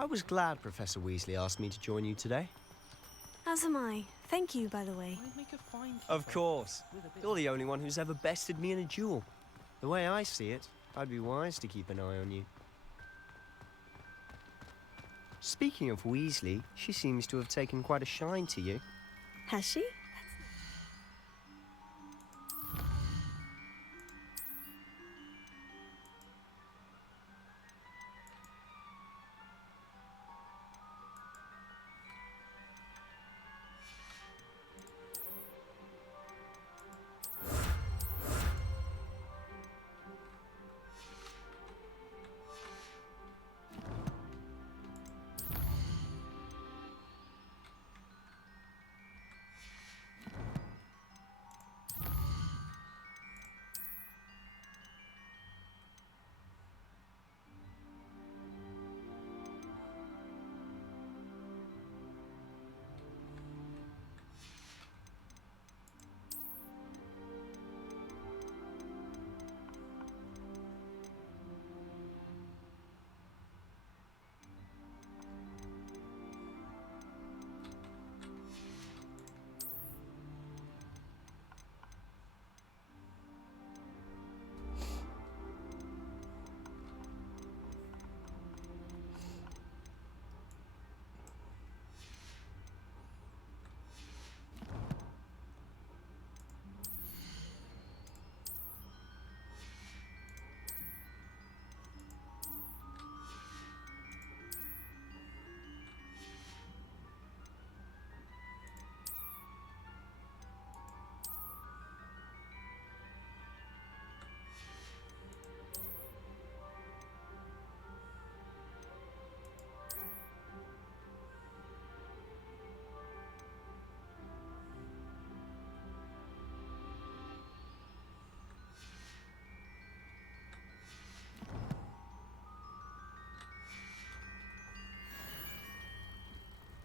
I was glad Professor Weasley asked me to join you today. As am I. Thank you, by the way. Of course. You're the only one who's ever bested me in a duel. The way I see it, I'd be wise to keep an eye on you. Speaking of Weasley, she seems to have taken quite a shine to you. Has she?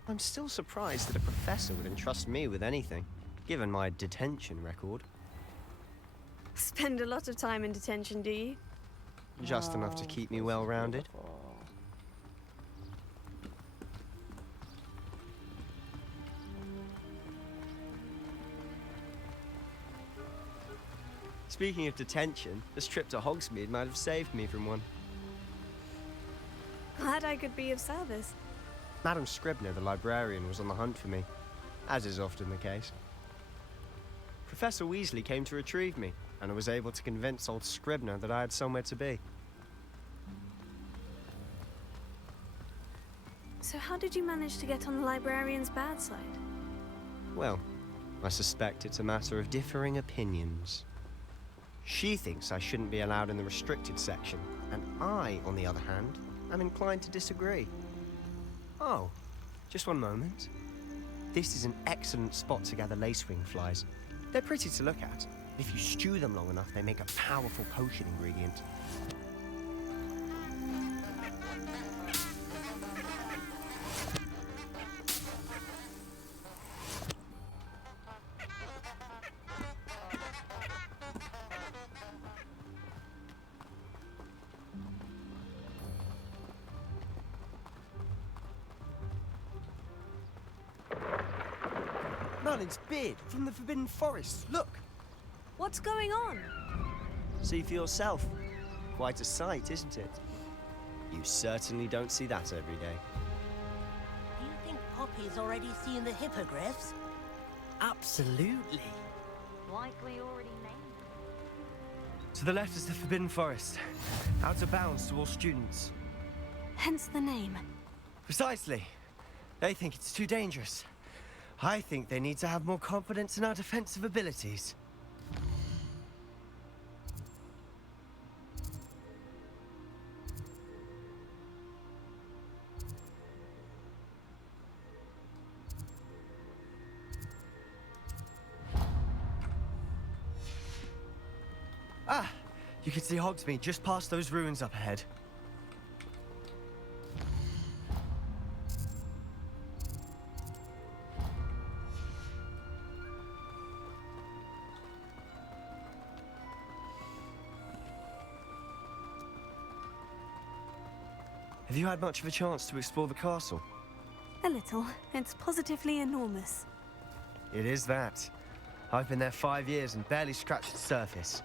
I'm still surprised that a professor would entrust me with anything, given my detention record. Spend a lot of time in detention, do you? Just enough to keep me well-rounded. Speaking of detention, this trip to Hogsmeade might have saved me from one. Glad I could be of service. Madam Scribner, the librarian, was on the hunt for me, as is often the case. Professor Weasley came to retrieve me, and I was able to convince old Scribner that I had somewhere to be. So how did you manage to get on the librarian's bad side? Well, I suspect it's a matter of differing opinions. She thinks I shouldn't be allowed in the restricted section, and I, on the other hand, am inclined to disagree. Oh, just one moment. This is an excellent spot to gather lacewing flies. They're pretty to look at. If you stew them long enough, they make a powerful potion ingredient. Merlin's beard from the Forbidden Forest. Look! What's going on? See for yourself. Quite a sight, isn't it? You certainly don't see that every day. Do you think Poppy's already seen the hippogriffs? Absolutely. Likely already named. To the left is the Forbidden Forest. Out of bounds to all students. Hence the name. Precisely. They think it's too dangerous. I think they need to have more confidence in our defensive abilities. Ah! You can see Hogsmeade just past those ruins up ahead. Have you had much of a chance to explore the castle? A little. It's positively enormous. It is that. I've been there 5 years and barely scratched the surface.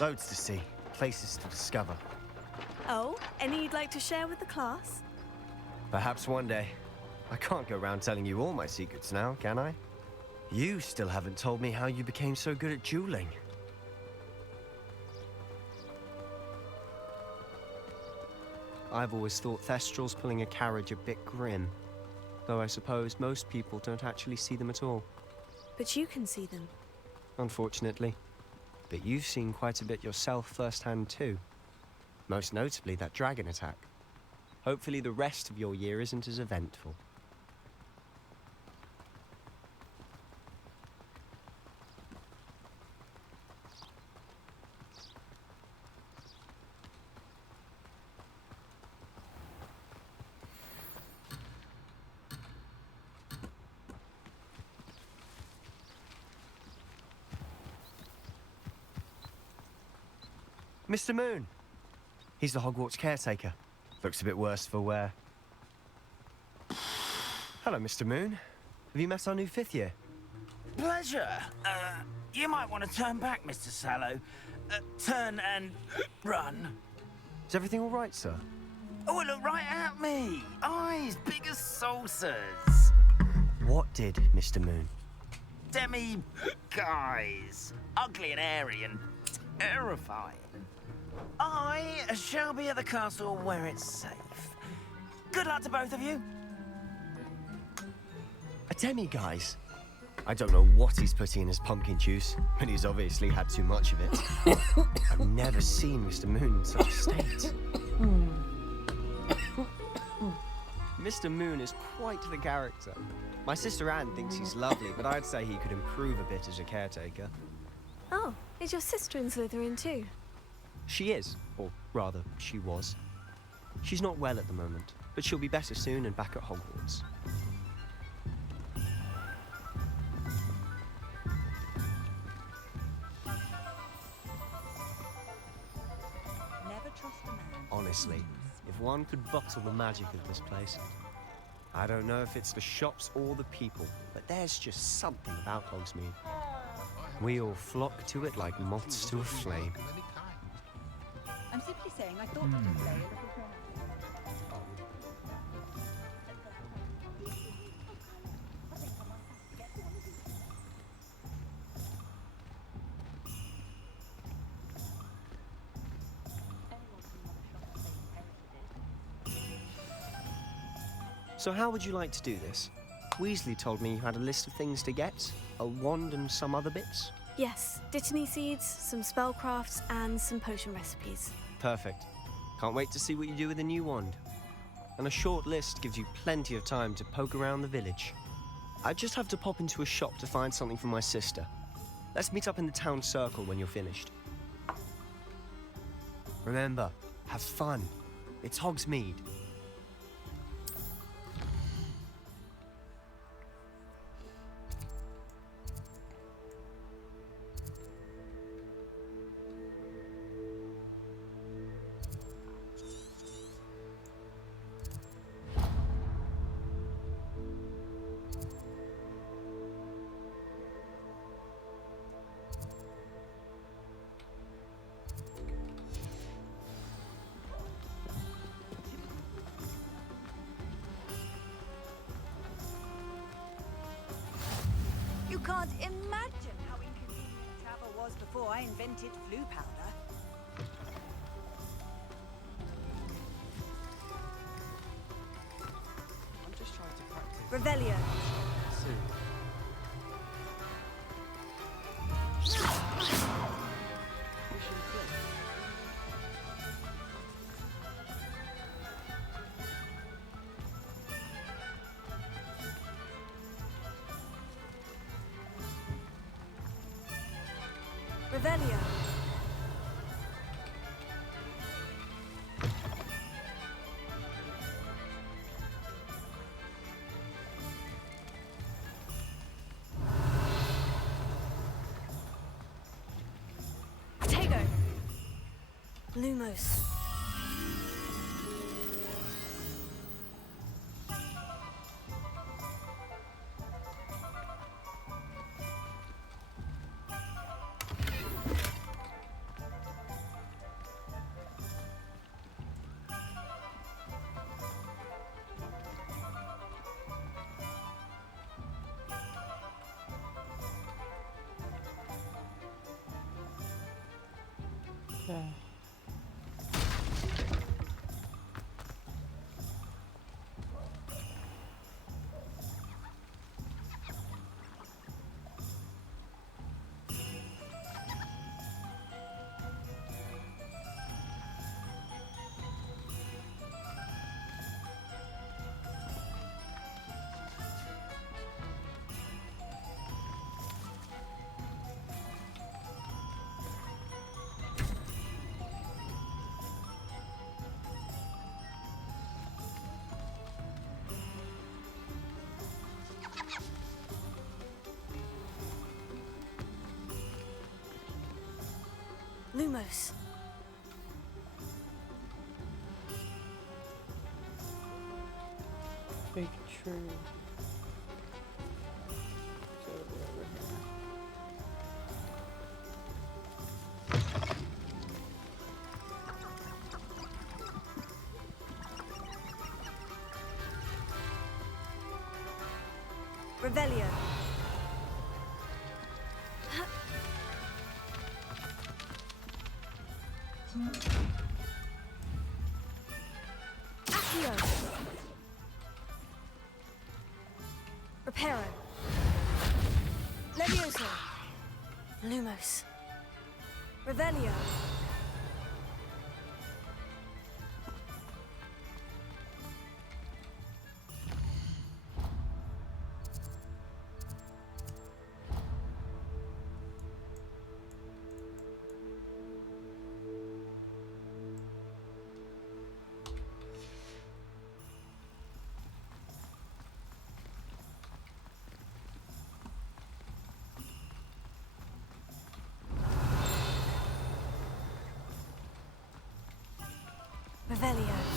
Loads to see, places to discover. Oh, any you'd like to share with the class? Perhaps one day. I can't go around telling you all my secrets now, can I? You still haven't told me how you became so good at dueling. I've always thought Thestrals pulling a carriage a bit grim, though I suppose most people don't actually see them at all. But you can see them. Unfortunately. But you've seen quite a bit yourself firsthand too. Most notably that dragon attack. Hopefully the rest of your year isn't as eventful. Mr. Moon! He's the Hogwarts caretaker. Looks a bit worse for wear. Hello, Mr. Moon. Have you met our new 5th year? Pleasure. You might want to turn back, Mr. Sallow. Turn and run. Is everything all right, sir? Oh, look right at me. Eyes big as saucers. What did, Mr. Moon? Guys. Ugly and airy and terrifying. I shall be at the castle where it's safe. Good luck to both of you. A demi-guise? I don't know what he's putting in his pumpkin juice, but he's obviously had too much of it. I've never seen Mr. Moon in such a state. Mr. Moon is quite the character. My sister Anne thinks he's lovely, but I'd say he could improve a bit as a caretaker. Oh, is your sister in Slytherin too? She is, or rather, she was. She's not well at the moment, but she'll be better soon and back at Hogwarts. Never trust a man. Honestly, if one could bottle the magic of this place. I don't know if it's the shops or the people, but there's just something about Hogsmeade. We all flock to it like moths to a flame. I'm simply saying I thought that you'd lay a little down. So how would you like to do this? Weasley told me you had a list of things to get, a wand and some other bits. Yes, Dittany seeds, some spellcrafts, and some potion recipes. Perfect. Can't wait to see what you do with the new wand. And a short list gives you plenty of time to poke around the village. I just have to pop into a shop to find something for my sister. Let's meet up in the town circle when you're finished. Remember, have fun. It's Hogsmeade. You can't imagine how inconvenient travel was before I invented flu powder. I'm just trying to practice. Revelio. Revelio. Tego. Lumos. Okay. Lumos. Big tree. So it'll be over here. Revelio. Accio. Reparo. Levioso. Lumos. Revelio. Revelio.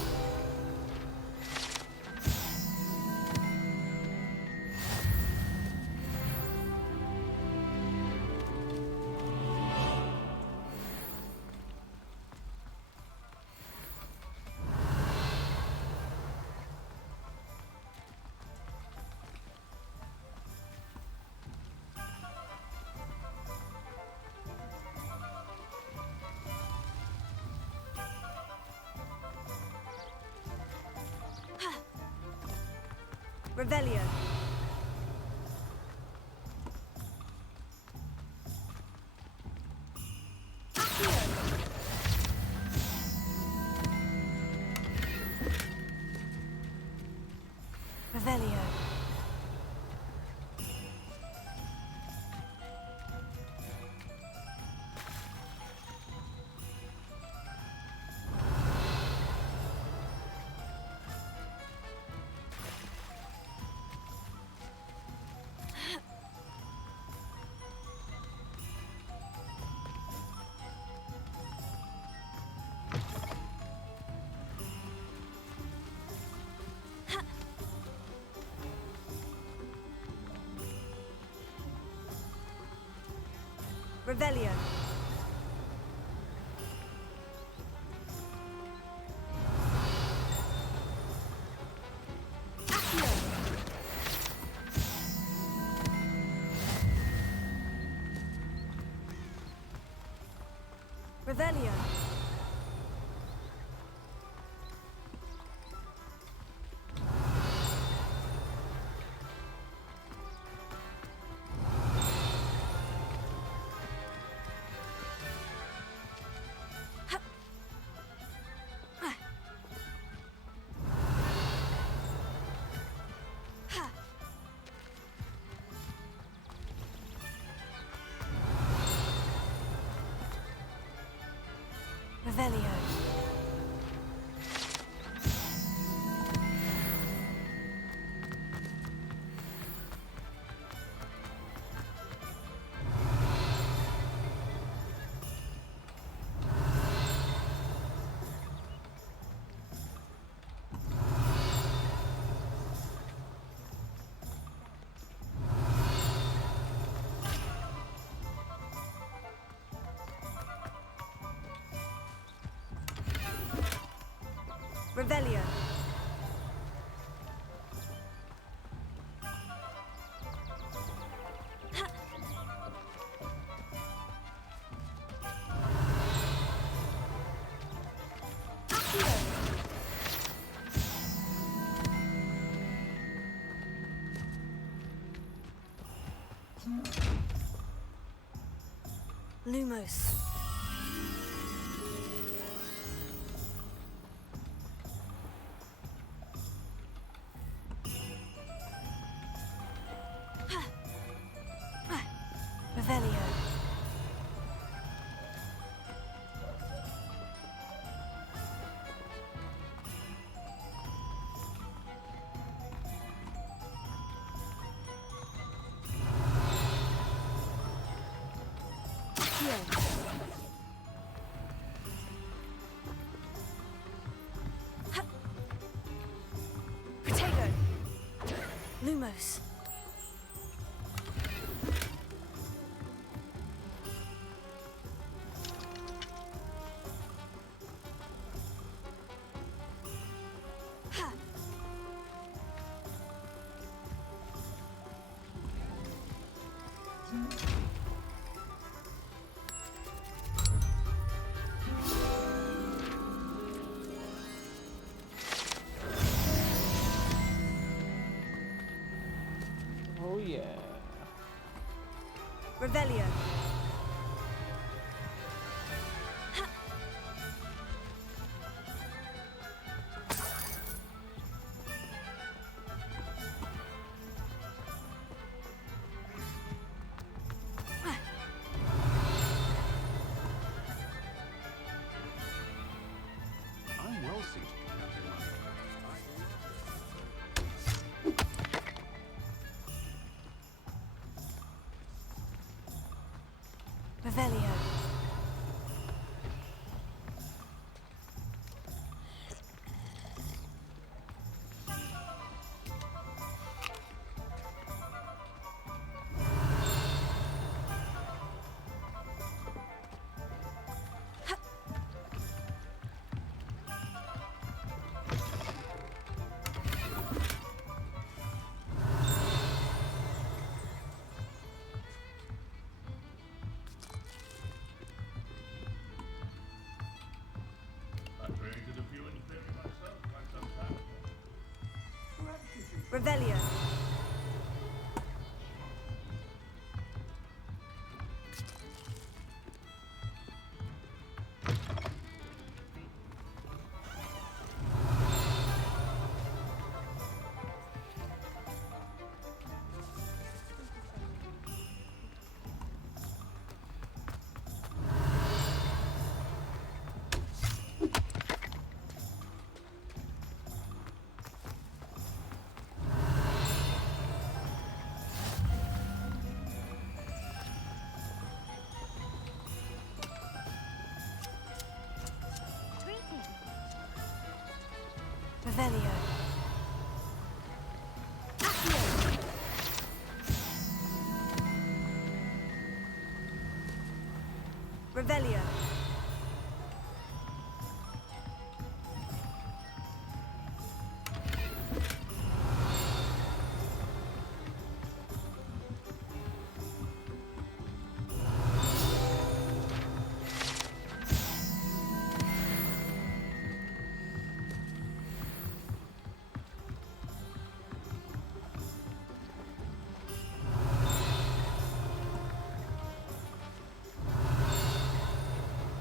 Revelio. Accio. Revelio. Revelio. Accio. Revelio. Revelio. Revelio. Lumos. Revelio. Potato. Lumos. Oh yeah. Revelio. I'm well suited. Revelio. Revelio. Greetings. Revelio. Accio. Revelio.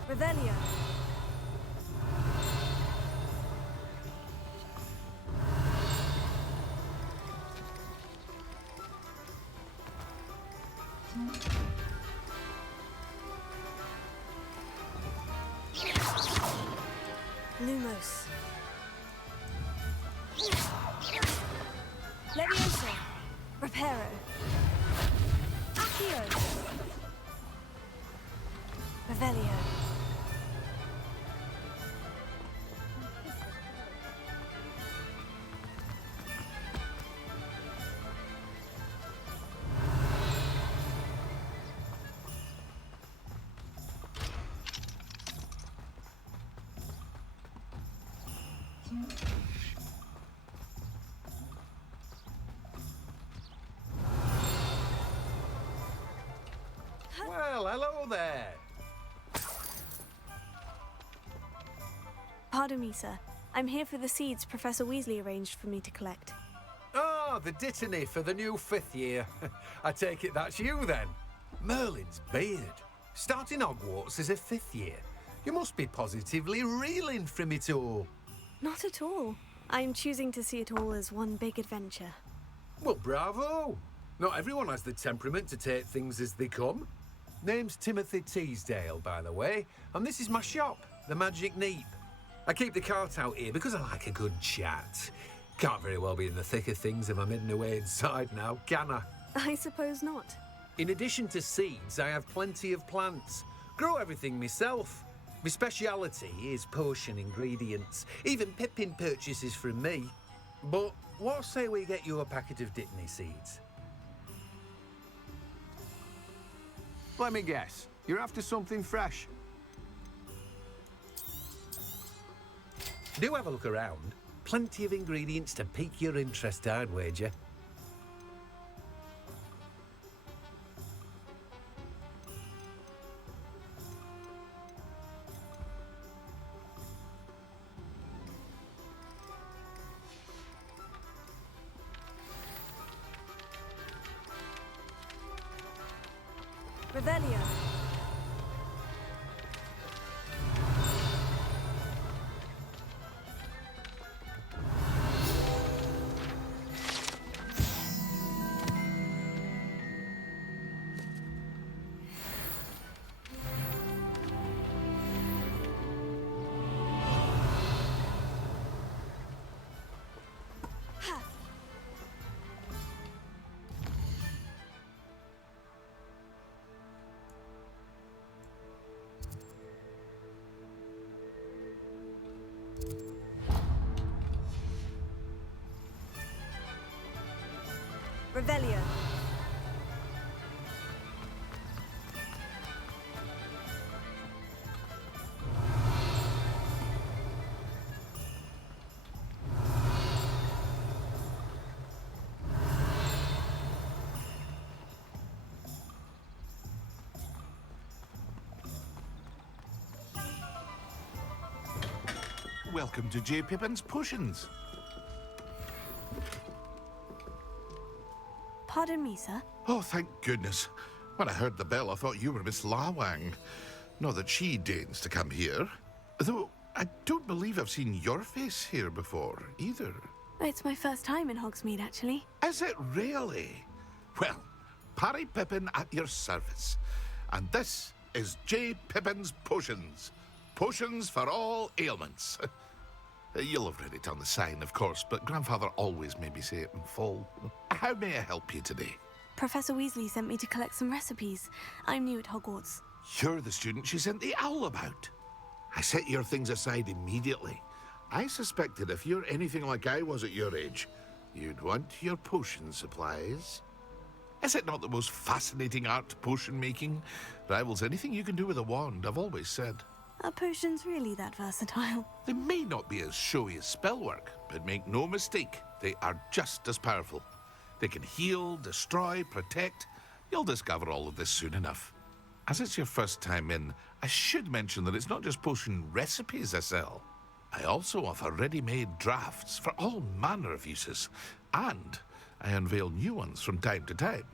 Revelio. Lumos. Levioso. Reparo. Accio. Revelio. Well, hello there. Pardon me, sir. I'm here for the seeds Professor Weasley arranged for me to collect. Ah, Ah, the dittany for the new fifth year. I take it that's you then. Merlin's beard. Starting Hogwarts as a fifth year. You must be positively reeling from it all. Not at all. I'm choosing to see it all as one big adventure. Well, bravo. Not everyone has the temperament to take things as they come. Name's Timothy Teasdale, by the way, and this is my shop, the Magic Neep. I keep the cart out here because I like a good chat. Can't very well be in the thick of things if I'm hidden away inside now, can I? I suppose not. In addition to seeds, I have plenty of plants. Grow everything myself. My speciality is potion ingredients. Even Pippin purchases from me. But what say we get you a packet of Dittany seeds? Let me guess. You're after something fresh. Do have a look around. Plenty of ingredients to pique your interest, I'd wager. Revelio. Revelio. Welcome to J. Pippin's Potions. Pardon me, sir. Oh, thank goodness. When I heard the bell, I thought you were Miss Lawang. Not that she deigns to come here. Though, I don't believe I've seen your face here before, either. It's my first time in Hogsmeade, actually. Is it really? Well, Parry Pippin at your service. And this is J. Pippin's Potions. Potions for all ailments. You'll have read it on the sign, of course, but Grandfather always made me say it in full. How may I help you today? Professor Weasley sent me to collect some recipes. I'm new at Hogwarts. You're the student she sent the owl about. I set your things aside immediately. I suspected if you're anything like I was at your age, you'd want your potion supplies. Is it not the most fascinating art, potion making? Rivals anything you can do with a wand, I've always said. Are potions really that versatile? They may not be as showy as spellwork, but make no mistake, they are just as powerful. They can heal, destroy, protect. You'll discover all of this soon enough. As it's your first time in, I should mention that it's not just potion recipes I sell. I also offer ready-made drafts for all manner of uses, and I unveil new ones from time to time.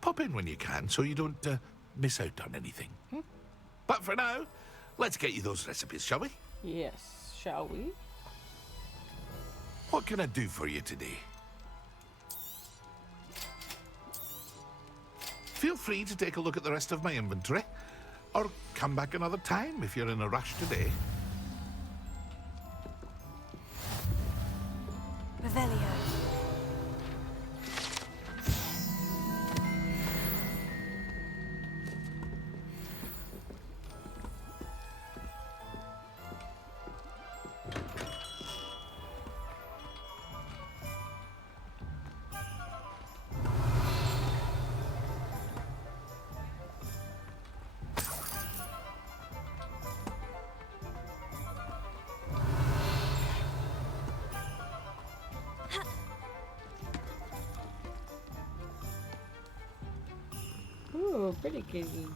Pop in when you can so you don't miss out on anything. But for now, let's get you those recipes, shall we? Yes, shall we? What can I do for you today? Feel free to take a look at the rest of my inventory, or come back another time if you're in a rush today. Revelio. Ooh, pretty kitty.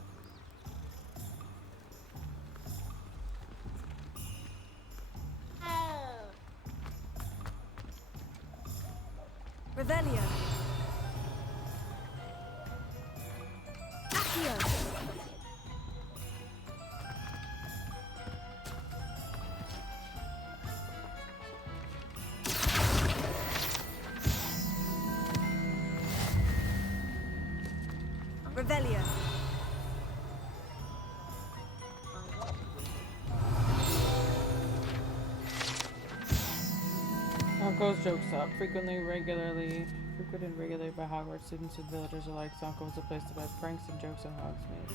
Revelio. Here. Revelio. Uncle's jokes up. Frequented regularly by Hogwarts students and villagers alike, Zonko was a place to buy pranks and jokes on Hogsmeade.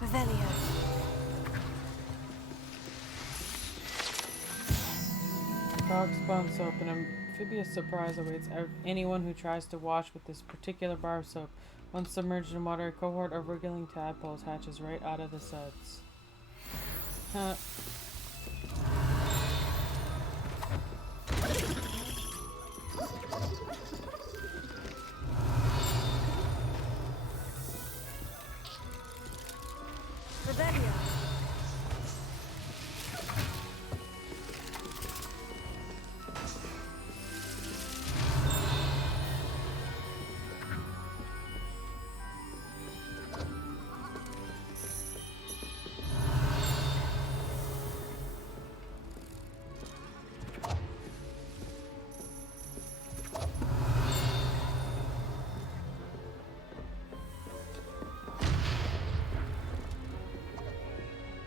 Revelio. Frog spawn soap. An amphibious surprise awaits anyone who tries to wash with this particular bar of soap. Once submerged in water, a cohort of wriggling tadpoles hatches right out of the suds. Huh.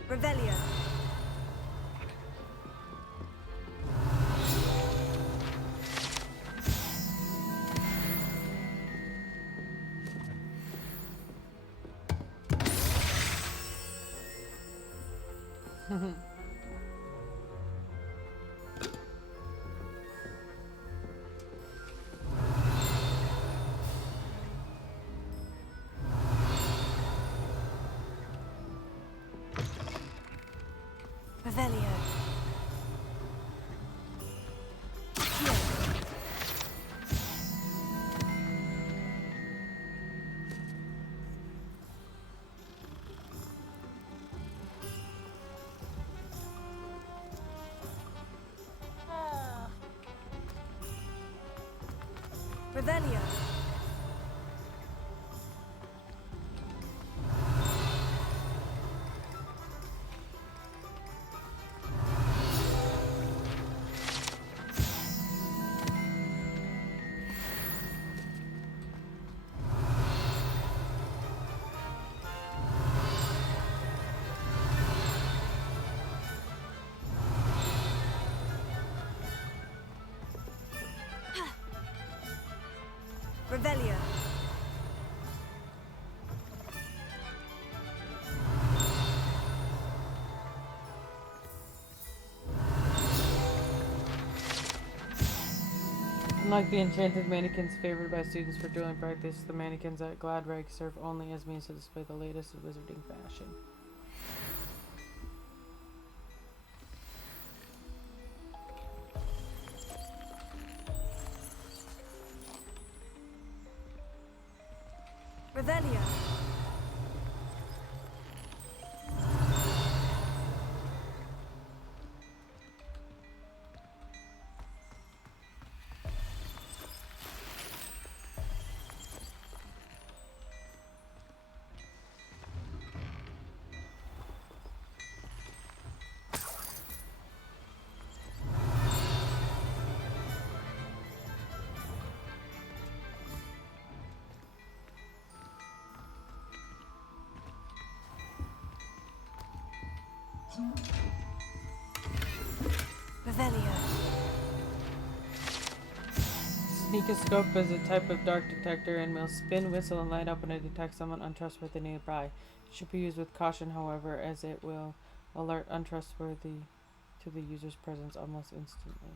Revelio. Revelio. Revelio. Here. Revelio. Revelio. Unlike the enchanted mannequins favored by students for dueling practice, the mannequins at Gladrake serve only as means to display the latest in wizarding fashion. Revelio. Revelio. Sneakoscope is a type of dark detector and will spin, whistle, and light up when it detects someone untrustworthy nearby. It should be used with caution, however, as it will alert untrustworthy to the user's presence almost instantly.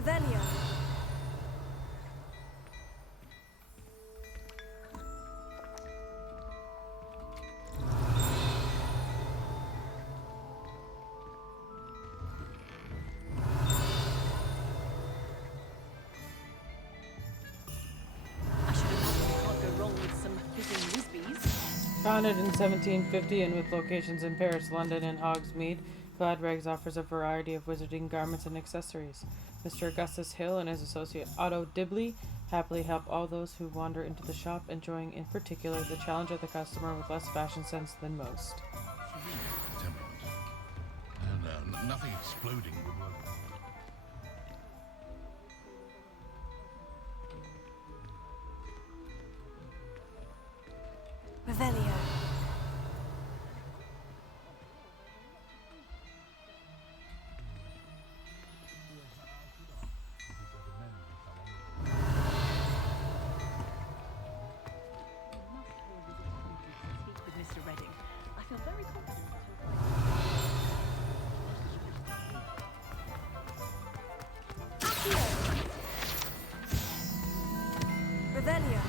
Revelio. I should imagine we can't go wrong with some fizzing whizbees. Founded in 1750 and with locations in Paris, London, and Hogsmeade, Glad Rags offers a variety of wizarding garments and accessories. Mr. Augustus Hill and his associate Otto Dibley happily help all those who wander into the shop, enjoying in particular the challenge of the customer with less fashion sense than most. Temperament. And nothing exploding would work. Revelio. Speak with Mr. Redding. I feel very confident. Revelio.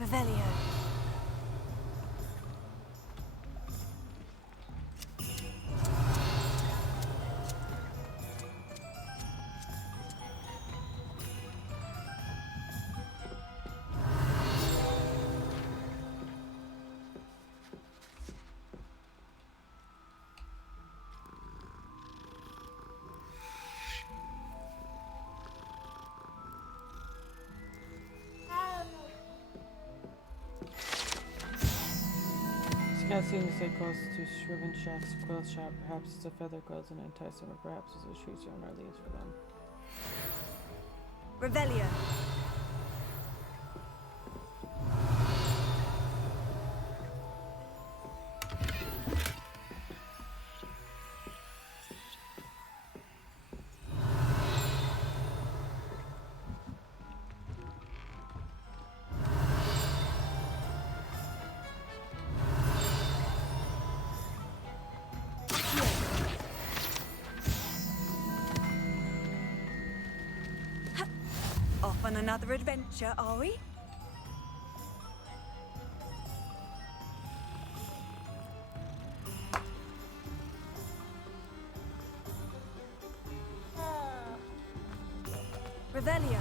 Revelio. Cat seems to stay close to Shriven Shack's quilt shop. Perhaps it's a feather quills and entice them, or perhaps it's a treat the owner leaves for them. Revelio. Off on another adventure, are we? Revelio.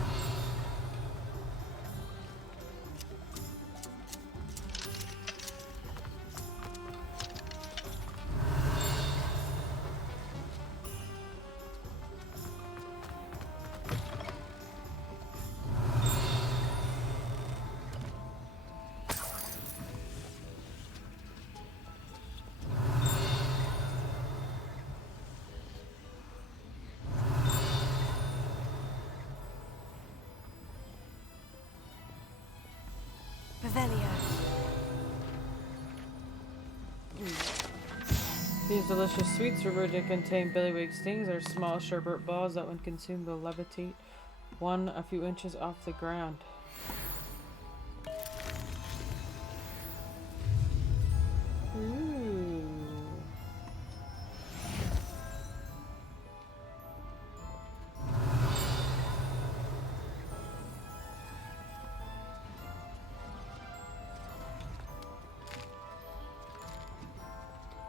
Revelio. These delicious sweets, rumored to contain billywig stings, are small sherbet balls that, when consumed, will levitate one a few inches off the ground. Ooh.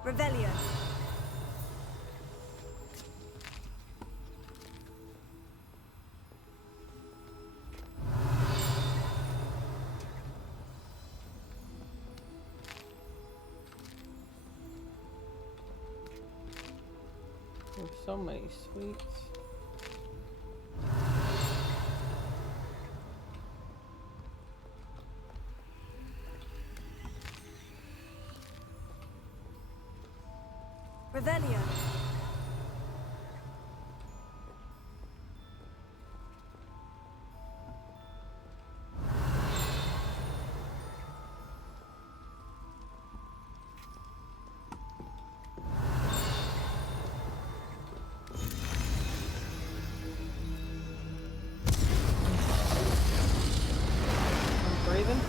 Revelio. There's so many sweets.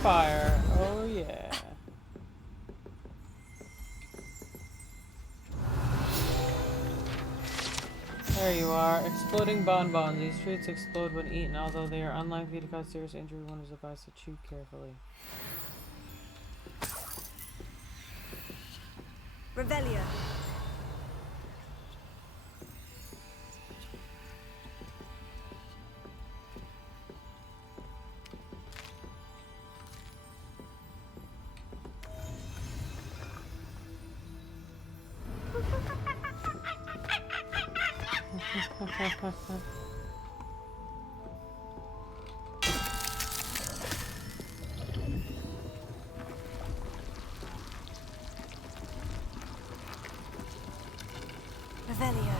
fire. Oh yeah. There you are. Exploding bonbons. These treats explode when eaten, although they are unlikely to cause serious injury. One is advised to chew carefully. Revelio. Revelio.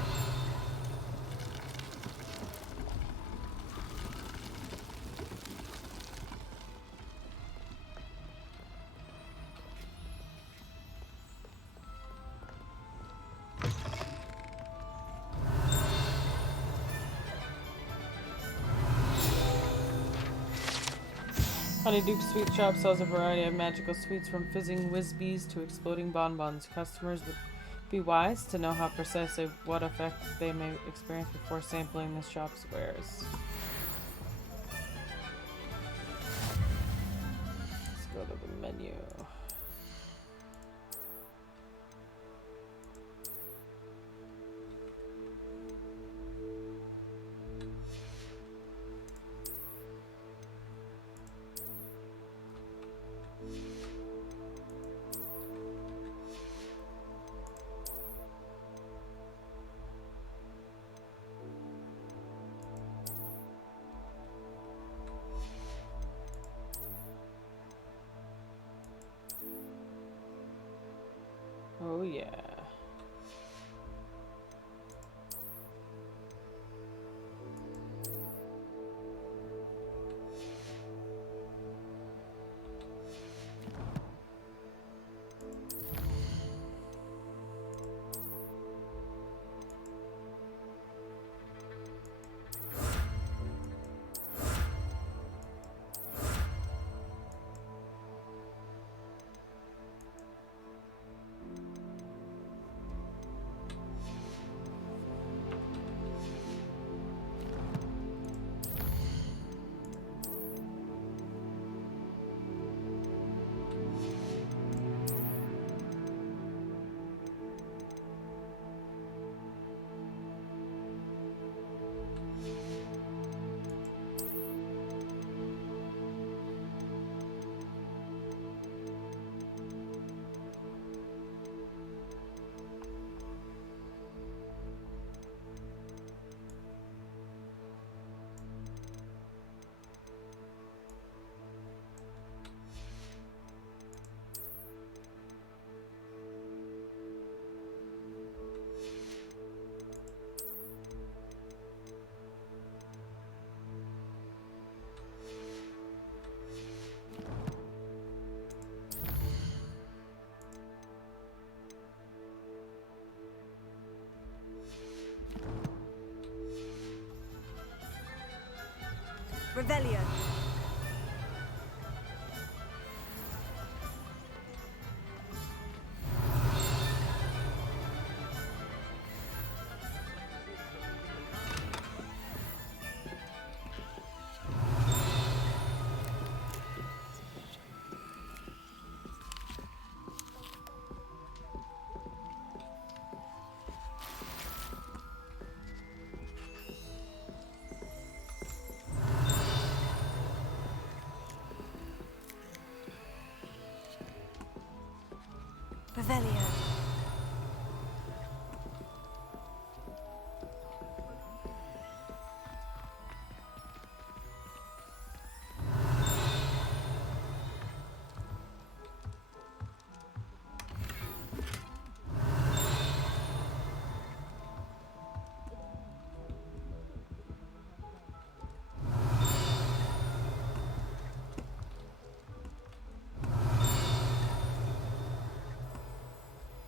Honeyduke's Sweet Shop sells a variety of magical sweets from fizzing whiz-bees to exploding bonbons. Customers would be wise to know how precisely what effect they may experience before sampling the shop's wares. Let's go to the menu. Oh yeah. Revelio. Revelio.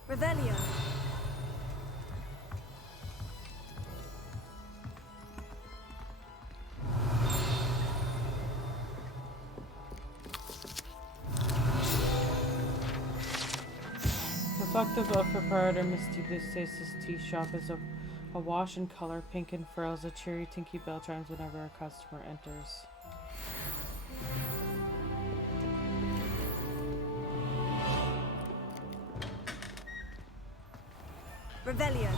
Revelio. Reflective of proprietor Mystica Stasis tea shop is a wash in color, pink and frills. A cheery tinky bell chimes whenever a customer enters. Revelio.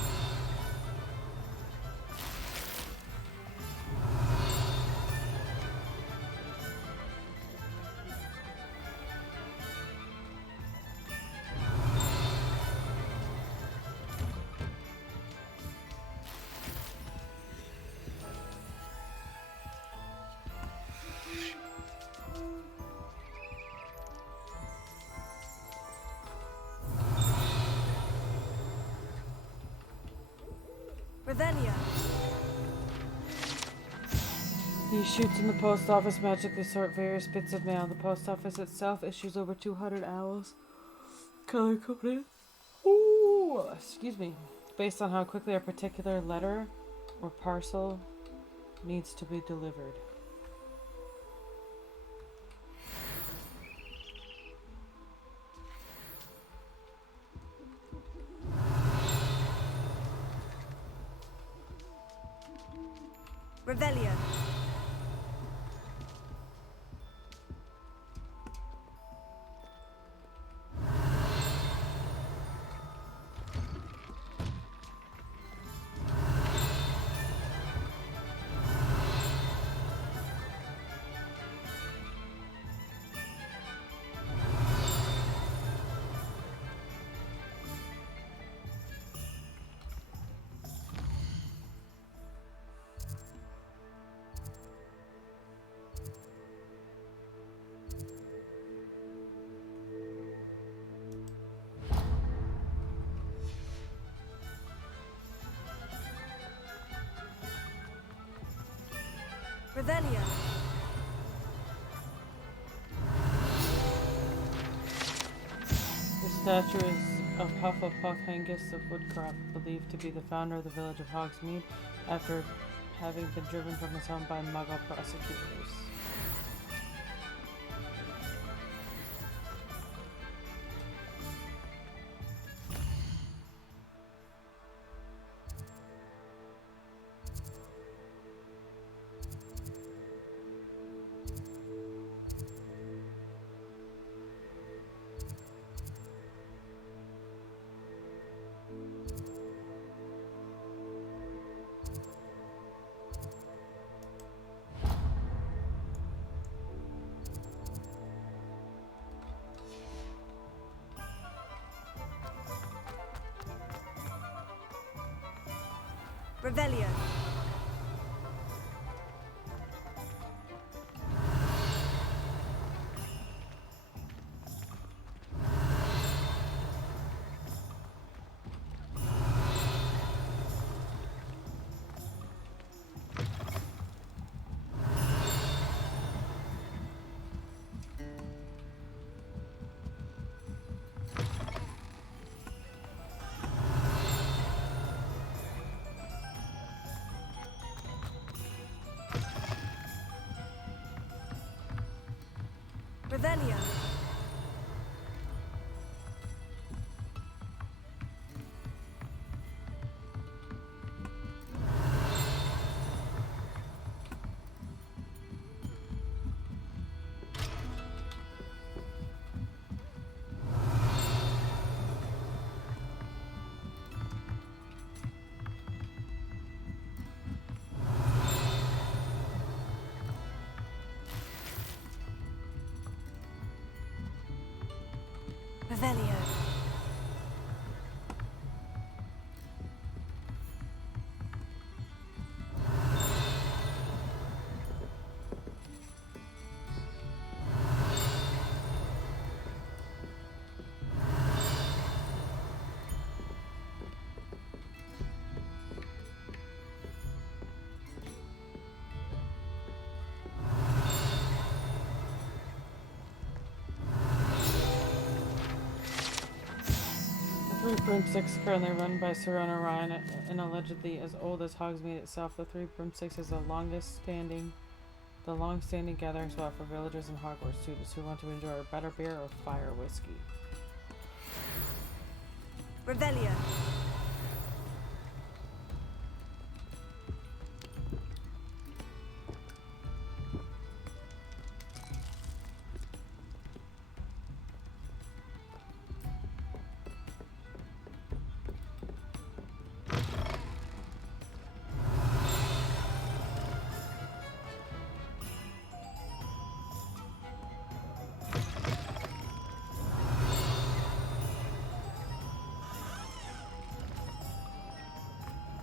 Revelio. These chutes in the post office magically sort various bits of mail. The post office itself issues over 200 owls, color-coded. Ooh, excuse me. Based on how quickly a particular letter or parcel needs to be delivered. Revelio. Revelio. The statue is of Hufflepuff Hengist of Woodcroft, believed to be the founder of the village of Hogsmeade after having been driven from his home by Muggle prosecutors. Revelio. Revelio. Revelio. Three Broomsticks currently run by Serona Ryan and allegedly as old as Hogsmeade itself. The Three Broomsticks is the long-standing gathering spot for villagers and Hogwarts students who want to enjoy a better beer or fire whiskey. Revelio.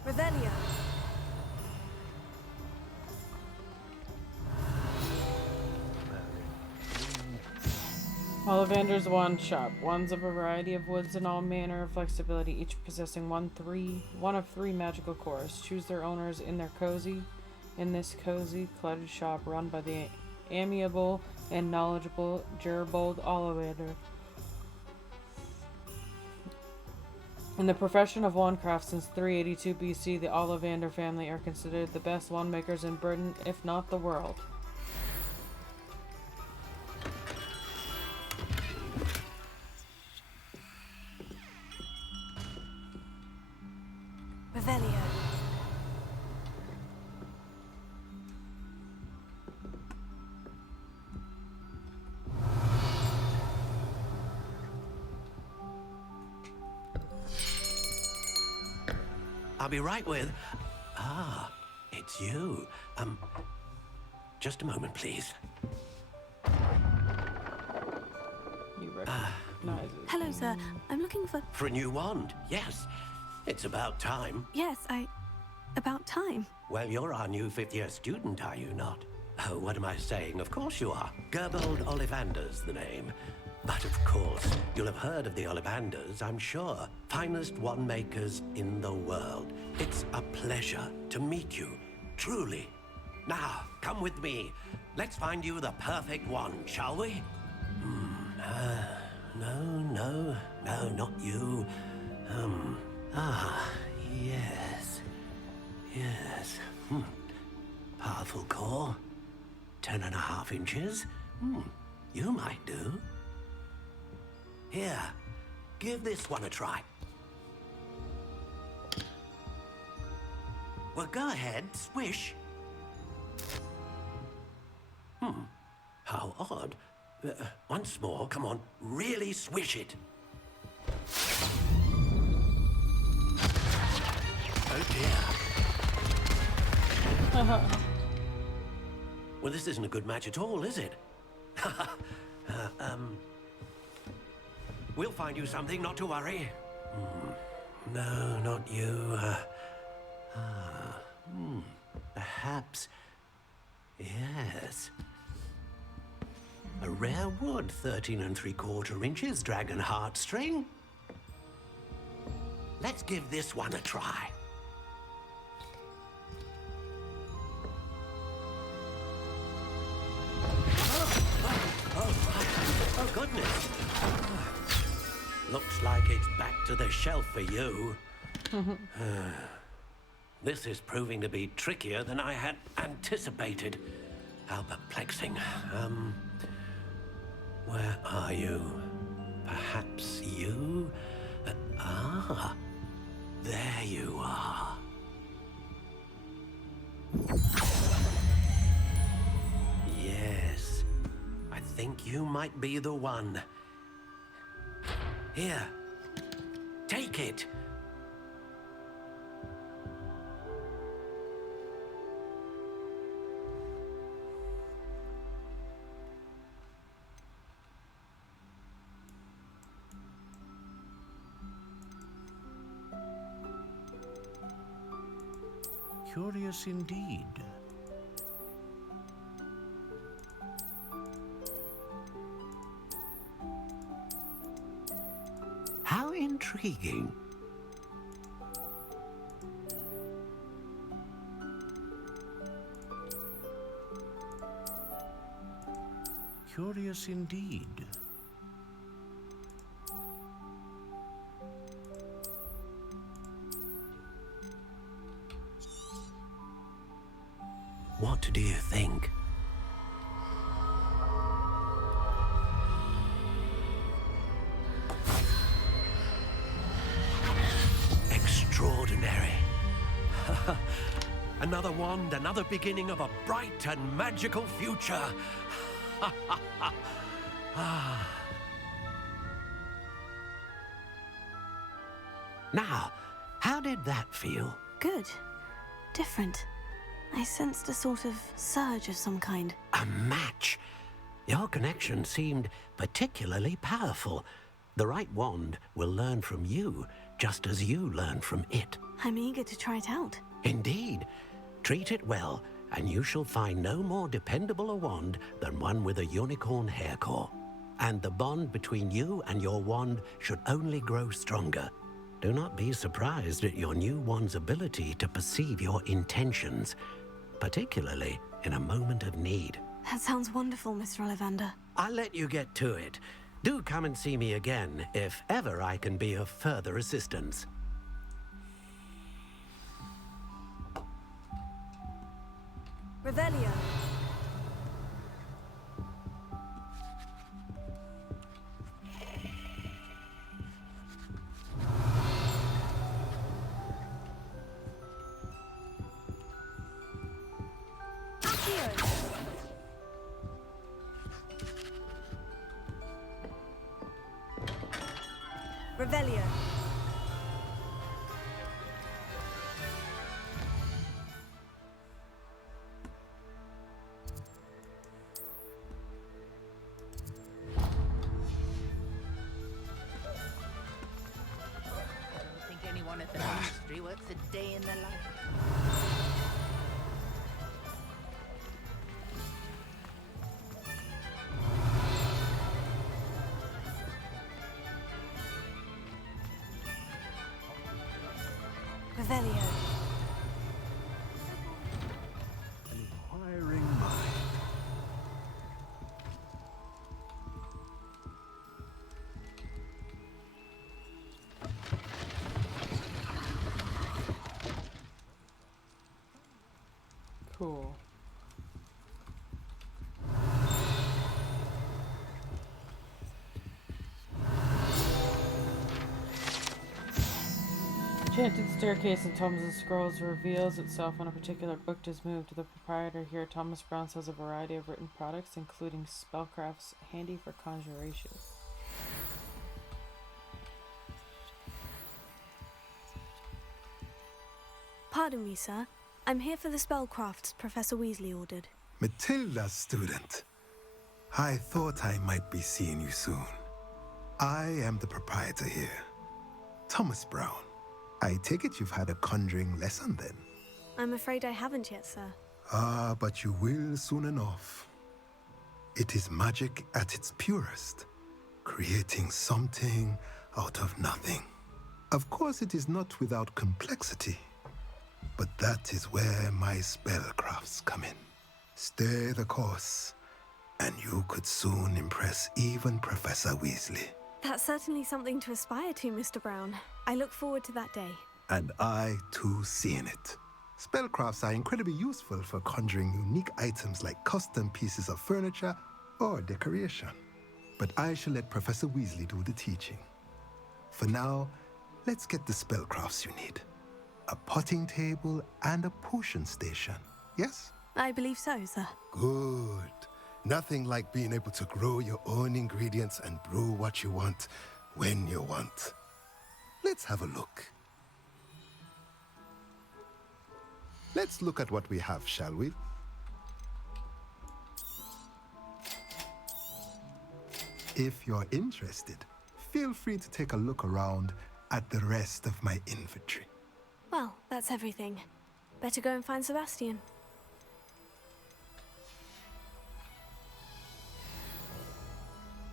Revelio. Ollivander's Wand Shop. Wands of a variety of woods and all manner of flexibility, each possessing one of three magical cores. Choose their owners in this cozy, cluttered shop run by the amiable and knowledgeable Gerbold Ollivander. In the profession of wandcraft since 382 BC, the Ollivander family are considered the best wand makers in Britain, if not the world. Revelio. I'll be right with... Ah, it's you. Just a moment, please. You recognize it. Hello, sir. I'm looking for... For a new wand, yes. It's about time. Yes, about time. Well, you're our new fifth-year student, are you not? Oh, what am I saying? Of course you are. Gerbold Ollivander's the name. But of course, you'll have heard of the Ollivanders, I'm sure. Finest wand makers in the world. It's a pleasure to meet you, truly. Now, come with me. Let's find you the perfect wand, shall we? No, not you. Yes. Powerful core. 10.5 inches. You might do. Here, give this one a try. Well, go ahead, swish. How odd. Once more, come on, really swish it. Oh dear. Well, this isn't a good match at all, is it? We'll find you something, not to worry. No, not you. Perhaps. Yes. A rare wood, 13 3/4 inches, dragon heartstring. Let's give this one a try. Oh, goodness. Looks like it's back to the shelf for you. This is proving to be trickier than I had anticipated. How perplexing. Where are you? Perhaps you? There you are. Yes, I think you might be the one. Here, take it. Curious indeed. How intriguing. Curious indeed. What do you think? Another wand, another beginning of a bright and magical future. Now, how did that feel? Good. Different. I sensed a sort of surge of some kind. A match. Your connection seemed particularly powerful. The right wand will learn from you, just as you learn from it. I'm eager to try it out. Indeed. Treat it well, and you shall find no more dependable a wand than one with a unicorn hair core. And the bond between you and your wand should only grow stronger. Do not be surprised at your new wand's ability to perceive your intentions, particularly in a moment of need. That sounds wonderful, Mr. Ollivander. I'll let you get to it. Do come and see me again if ever I can be of further assistance. Revelio. Revelio. I don't think anyone at the ministry works a day in their life. Revelio. Inquiring mind. Cool. Enchanted staircase in Tomes and Scrolls reveals itself when a particular book is moved. The proprietor here, Thomas Brown, sells a variety of written products, including spellcrafts handy for conjuration. Pardon me, sir. I'm here for the spellcrafts Professor Weasley ordered. Matilda's student. I thought I might be seeing you soon. I am the proprietor here, Thomas Brown. I take it you've had a conjuring lesson then? I'm afraid I haven't yet, sir. Ah, but you will soon enough. It is magic at its purest, creating something out of nothing. Of course, it is not without complexity, but that is where my spellcrafts come in. Stay the course, and you could soon impress even Professor Weasley. That's certainly something to aspire to, Mr. Brown. I look forward to that day. And I, too, seeing it. Spellcrafts are incredibly useful for conjuring unique items like custom pieces of furniture or decoration. But I shall let Professor Weasley do the teaching. For now, let's get the spellcrafts you need. A potting table and a potion station, yes? I believe so, sir. Good. Nothing like being able to grow your own ingredients and brew what you want when you want. Let's have a look. Let's look at what we have, shall we? If you're interested, feel free to take a look around at the rest of my inventory. Well, that's everything. Better go and find Sebastian.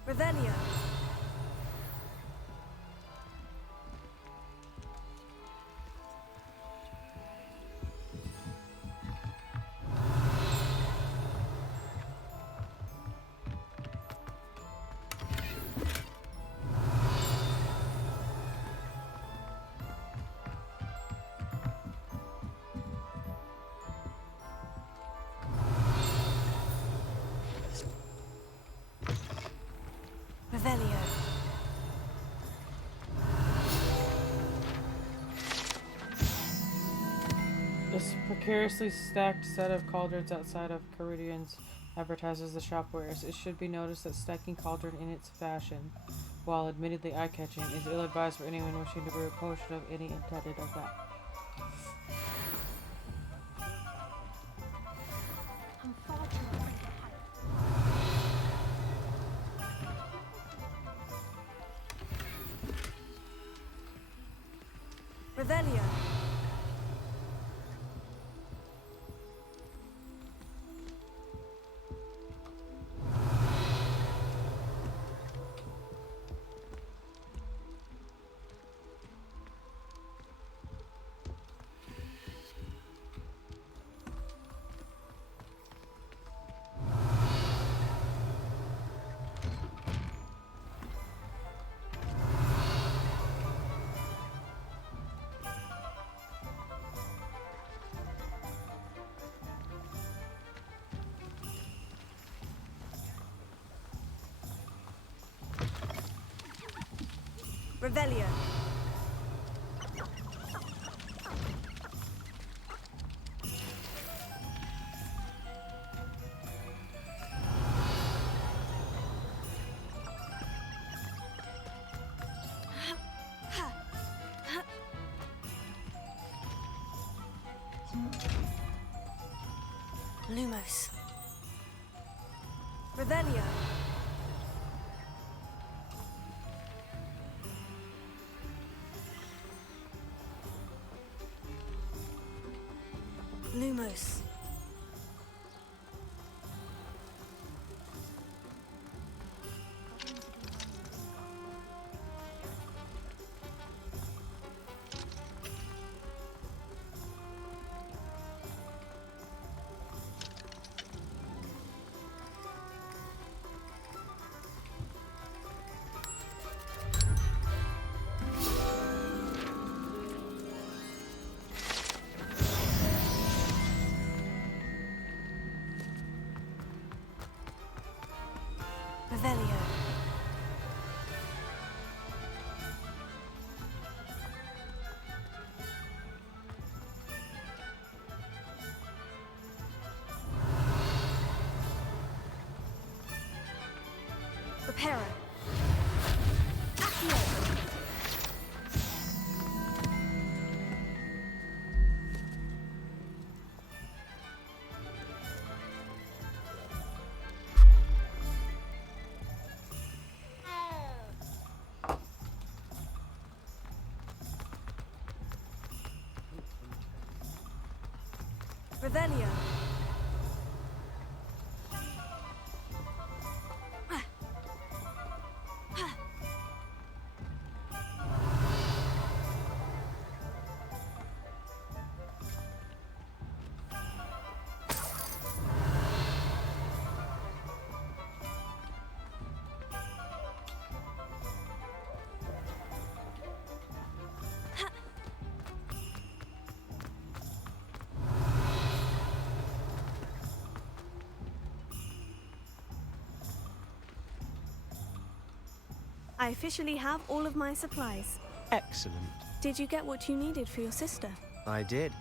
Revelio. Revelio. This precariously stacked set of cauldrons outside of Caridian's advertises the shop wares. It should be noticed that stacking cauldron in its fashion, while admittedly eye-catching, is ill-advised for anyone wishing to brew a potion of any intended effect. I'm far too hungry to hide. Revelio. Revelio. Lumos. Revelio. Lumos. Revelio. Reparo. Accio. Revelio. I officially have all of my supplies. Excellent. Did you get what you needed for your sister? I did.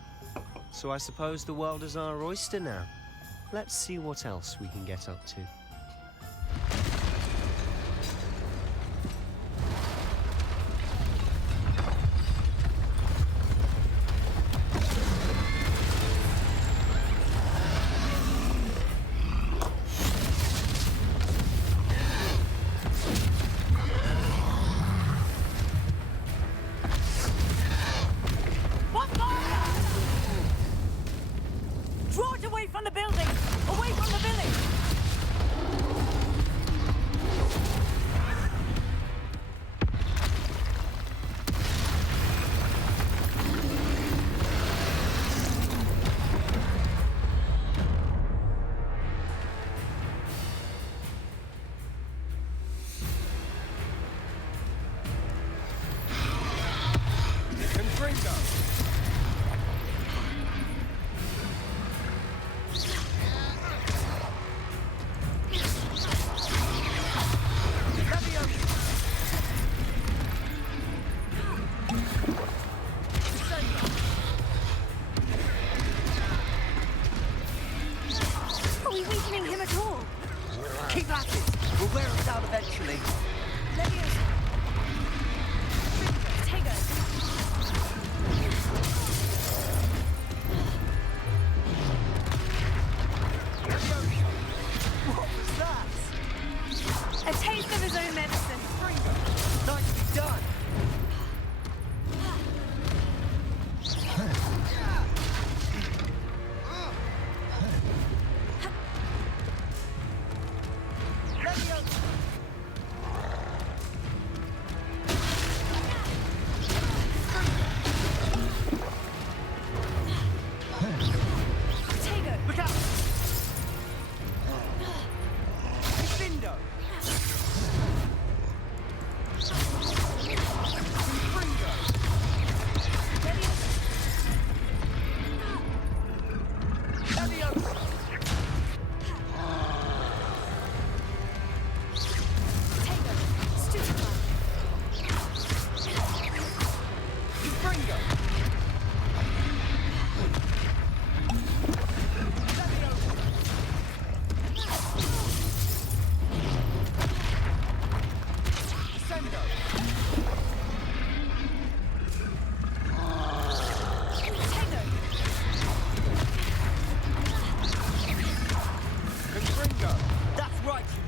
So I suppose the world is our oyster now. Let's see what else we can get up to. Draw it away from the building! Away from the village!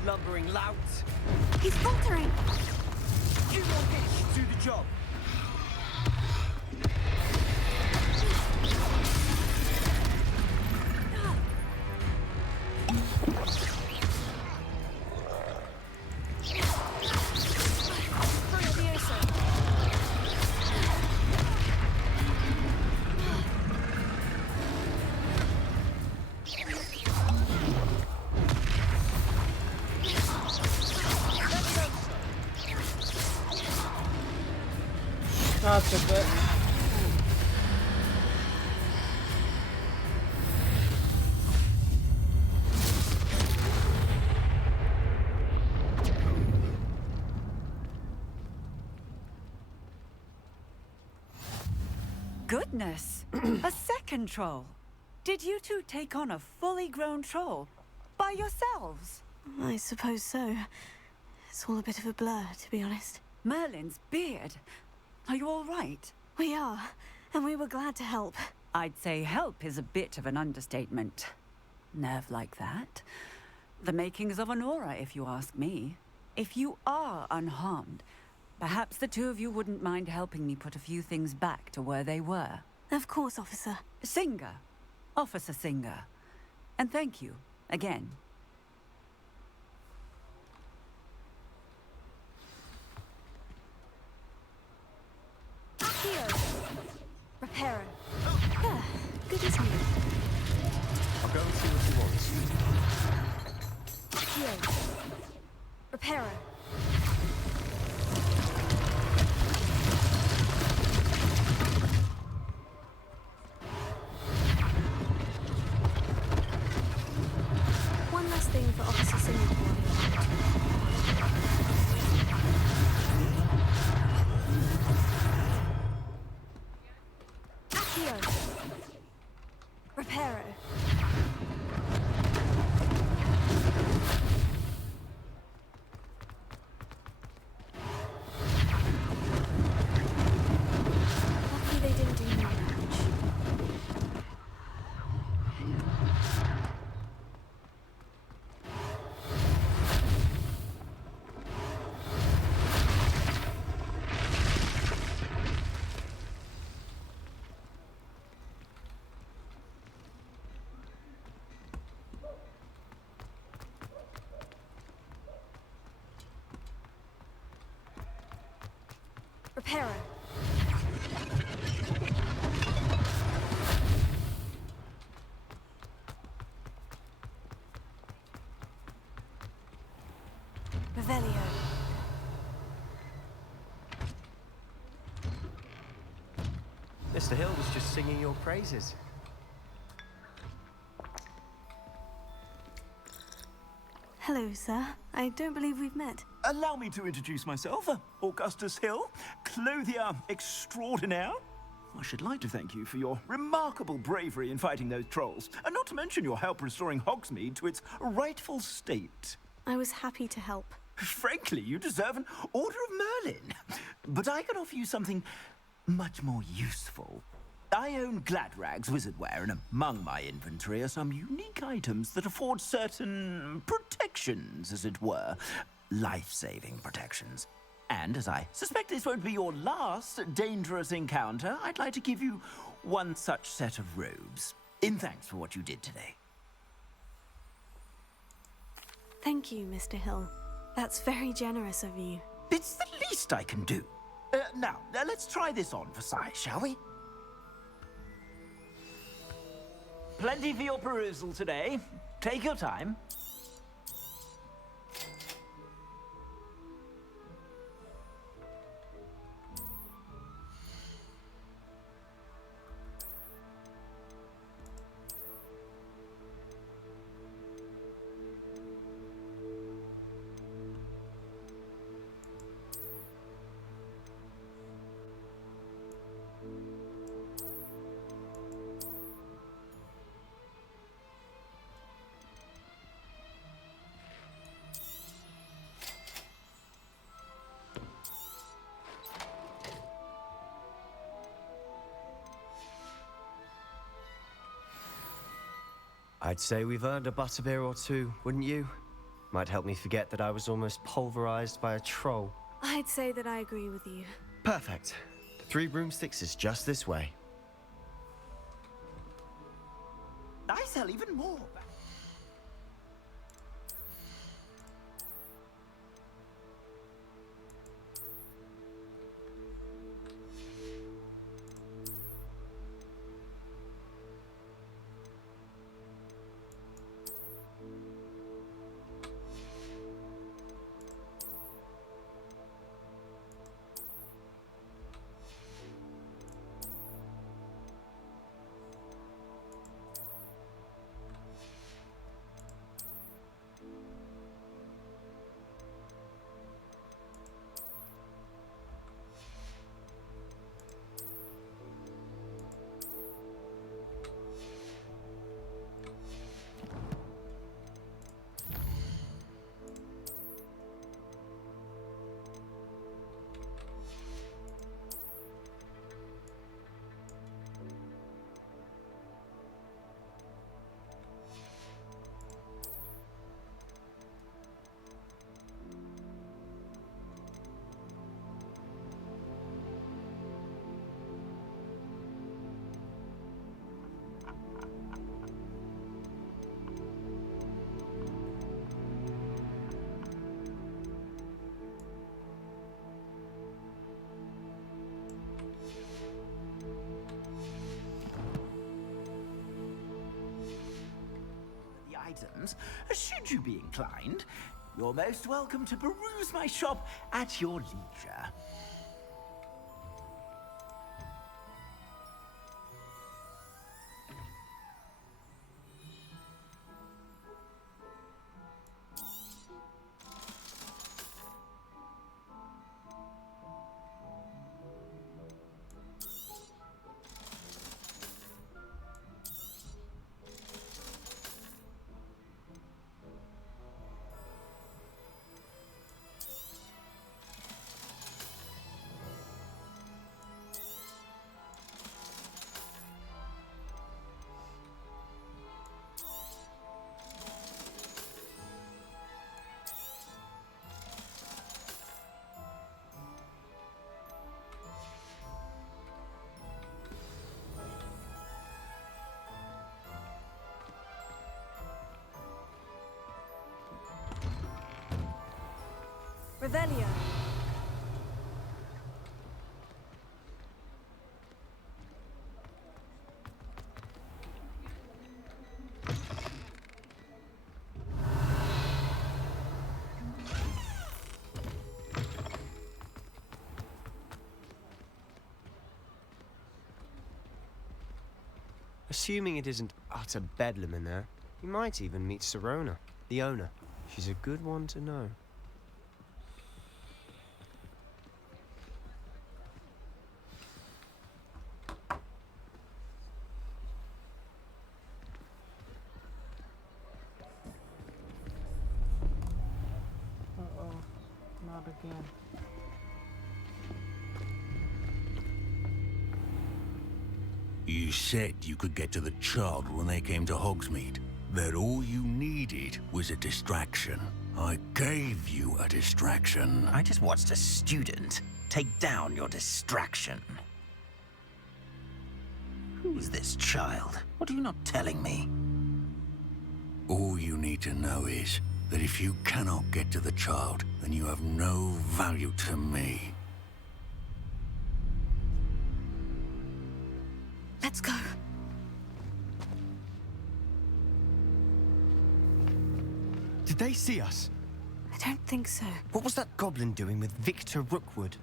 lumbering lout. He's faltering! You want this to do the job. That's a bit. Goodness, a second troll. Did you two take on a fully grown troll by yourselves? I suppose so. It's all a bit of a blur, to be honest. Merlin's beard. Are you all right? We are, and we were glad to help. I'd say help is a bit of an understatement. Nerve like that. The makings of an aura, if you ask me. If you are unharmed, perhaps the two of you wouldn't mind helping me put a few things back to where they were. Of course, officer. Singer. Officer Singer. And thank you, again. Accio! Reparo. Yeah, good as new. I'll go and see what he wants. Accio. Reparo. One last thing for Officer Singer. Accio. Reparo. Lucky they didn't do more damage. Reparo. Revelio. Mr. Hill was just singing your praises. Hello, sir. I don't believe we've met. Allow me to introduce myself, Augustus Hill, clothier extraordinaire. I should like to thank you for your remarkable bravery in fighting those trolls, and not to mention your help restoring Hogsmeade to its rightful state. I was happy to help. Frankly, you deserve an Order of Merlin. But I can offer you something much more useful. I own Gladrag's wizardware, and among my inventory are some unique items that afford certain protections, as it were. Life-saving protections. And as I suspect this won't be your last dangerous encounter, I'd like to give you one such set of robes, in thanks for what you did today. Thank you, Mr. Hill. That's very generous of you. It's the least I can do. Now, let's try this on for size, shall we? Plenty for your perusal today. Take your time. I'd say we've earned a butterbeer or two, wouldn't you? Might help me forget that I was almost pulverized by a troll. I'd say that I agree with you. Perfect. The 3 broomsticks is just this way. I sell even more. Items, should you be inclined, you're most welcome to peruse my shop at your leisure. Revelio. Assuming it isn't utter bedlam in there, you might even meet Sirona, the owner. She's a good one to know. Uh-oh. Not again. You said you could get to the child when they came to Hogsmeade. That all you needed was a distraction. I gave you a distraction. I just watched a student take down your distraction. Who's this child? What are you not telling me? All you need to know is that if you cannot get to the child, then you have no value to me. Let's go. Did they see us? I don't think so. What was that goblin doing with Victor Rookwood?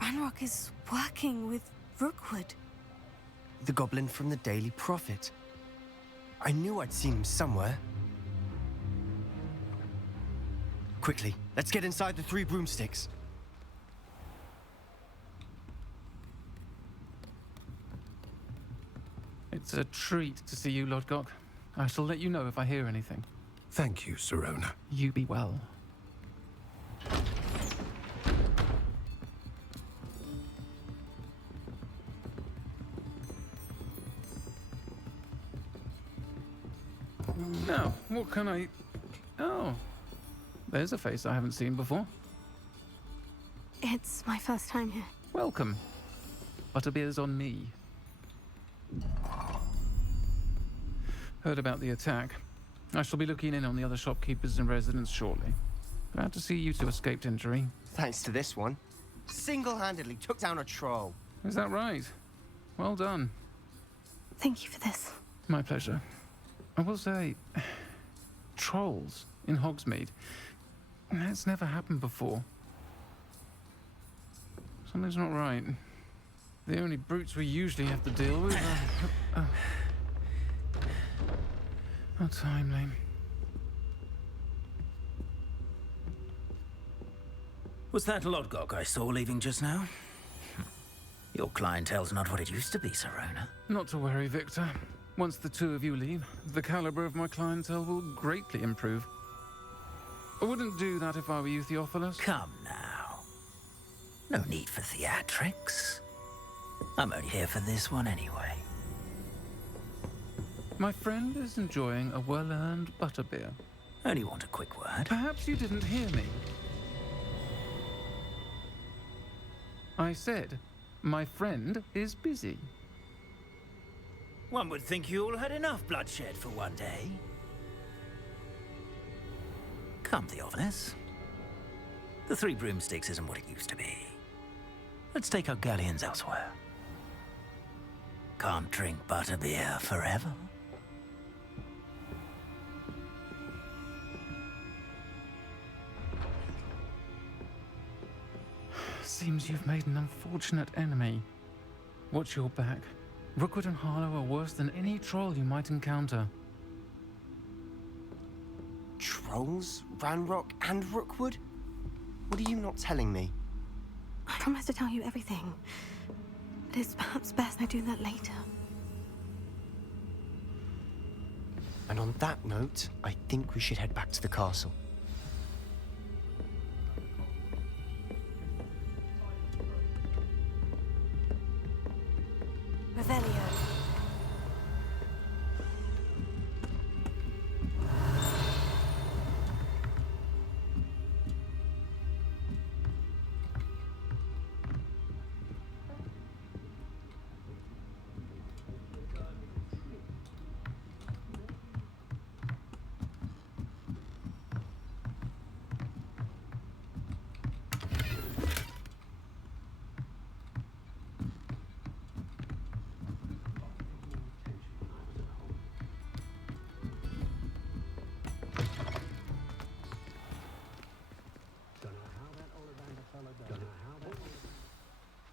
Ranrock is working with Rookwood. The goblin from the Daily Prophet. I knew I'd seen him somewhere. Quickly, let's get inside the 3 broomsticks. It's a treat to see you, Lodgok. I shall let you know if I hear anything. Thank you, Sirona. You be well. Now, what can I... Oh, There's a face I haven't seen before. It's my first time here. Welcome. Butterbeer's on me. Heard about the attack. I shall be looking in on the other shopkeepers and residents shortly. Glad to see you two escaped injury. Thanks to this one. Single-handedly took down a troll. Is that right? Well done. Thank you for this. My pleasure. I will say, trolls in Hogsmeade. That's never happened before. Something's not right. The only brutes we usually have to deal with are... How timely. Was that Lodgok I saw leaving just now? Your clientele's not what it used to be, Sirona. Not to worry, Victor. Once the two of you leave, the caliber of my clientele will greatly improve. I wouldn't do that if I were you, Theophilus. Come now. No need for theatrics. I'm only here for this one anyway. My friend is enjoying a well-earned butterbeer. Only want a quick word. Perhaps you didn't hear me. I said, my friend is busy. One would think you all had enough bloodshed for one day. Come, Theophilus. The Three Broomsticks isn't what it used to be. Let's take our galleons elsewhere. Can't drink butterbeer forever. Seems you've made an unfortunate enemy. Watch your back. Rookwood and Harlow are worse than any troll you might encounter. Trolls? Ranrock and Rookwood? What are you not telling me? I promise to tell you everything. But it's perhaps best I do that later. And on that note, I think we should head back to the castle. Revelio.